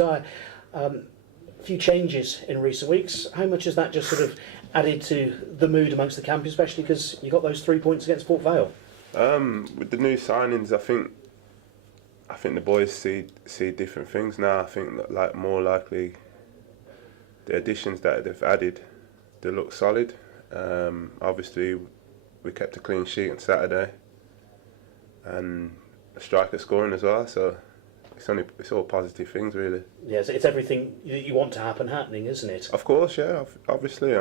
Isaiah, a few changes in recent weeks. How much has that just sort of added to the mood amongst the camp, especially because you got those 3 points against Port Vale? With the new signings, I think the boys see different things now. I think that, like, more likely the additions that they've added, they look solid. Obviously, we kept a clean sheet on Saturday, and a striker scoring as well. So it's all positive things, really. Yes, it's everything that you want to happen happening, isn't it? Of course, yeah. Obviously,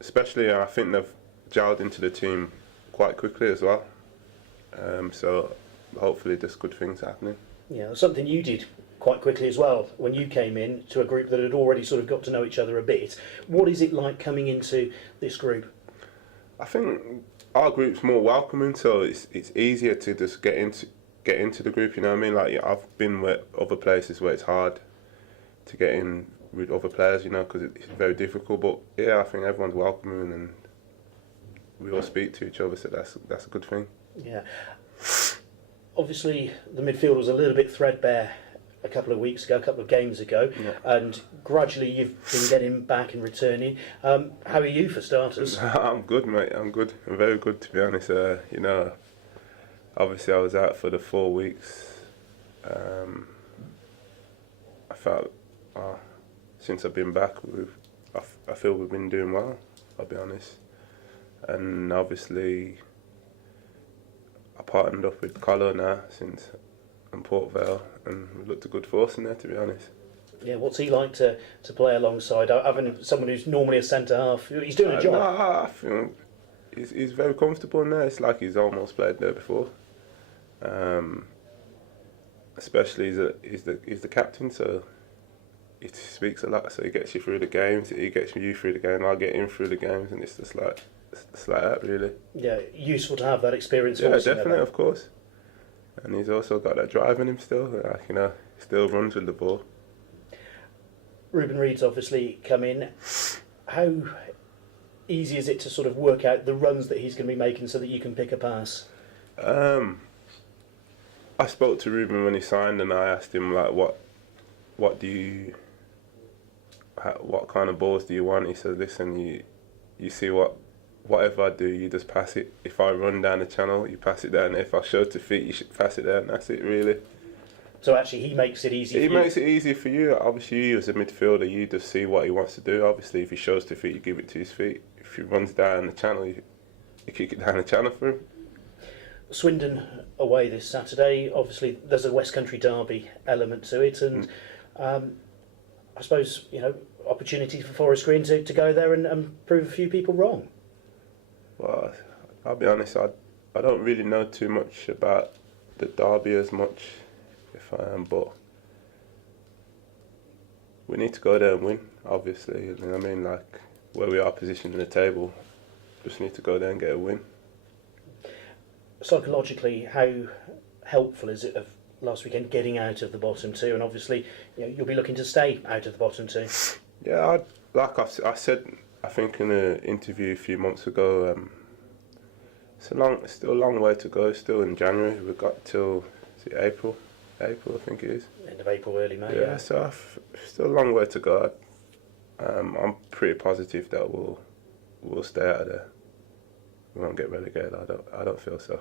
especially I think they've gelled into the team quite quickly as well. So hopefully, there's good things happening. Yeah, something you did quite quickly as well when you came in to a group that had already sort of got to know each other a bit. What is it like coming into this group? I think our group's more welcoming, so it's easier to just get into the group. You know what I mean? Like, I've been with other places where it's hard to get in with other players, you know, because it's very difficult. But yeah, I think everyone's welcoming and we all speak to each other, so that's a good thing. Yeah. Obviously, the midfield was a little bit threadbare a couple of games ago, Yeah. and gradually you've been getting back and returning. How are you for starters? I'm good, mate. I'm good. I'm very good, to be honest. You know, obviously I was out for the 4 weeks. I felt since I've been back, I feel we've been doing well. I'll be honest, and obviously I partnered up with Colo now since in Port Vale, and we looked a good force in there, to be honest. Yeah, what's he like to play alongside? Having someone who's normally a centre half, he's doing a job. No, I feel he's very comfortable in there. It's like he's almost played there before. Especially he's the captain, so it speaks a lot. So he gets you through the games. He gets you through the game. I get him through the games, and it's just like that, really. Yeah, useful to have that experience. Yeah, definitely, of course. And he's also got that drive in him still. Like, you know, still runs with the ball. Ruben Reid's obviously come in. How easy is it to sort of work out the runs that he's going to be making so that you can pick a pass? I spoke to Ruben when he signed, and I asked him, like, what kind of balls do you want? He said, listen, you see whatever I do, you just pass it. If I run down the channel, you pass it down. If I show to feet, you should pass it there, and that's it, really. So actually, he makes it easy. He makes it easy for you. Obviously, you as a midfielder, you just see what he wants to do. Obviously, if he shows to feet, you give it to his feet. If he runs down the channel, you kick it down the channel for him. Swindon away this Saturday. Obviously, there's a West Country derby element to it, and I suppose, you know, opportunity for Forest Green to go there and prove a few people wrong. Well, I'll be honest, I don't really know too much about the derby as much, but we need to go there and win, obviously. You know what I mean? Like, where we are positioned in the table, just need to go there and get a win. Psychologically, how helpful is it of last weekend getting out of the bottom two? And obviously, you know, you'll be looking to stay out of the bottom two. Yeah, like I said, I think in an interview a few months ago, it's still a long way to go. Still in January, we've got till April, I think it is. End of April, early May. Yeah, so still a long way to go. I'm pretty positive that we'll stay out of there. We won't get relegated. I don't feel so.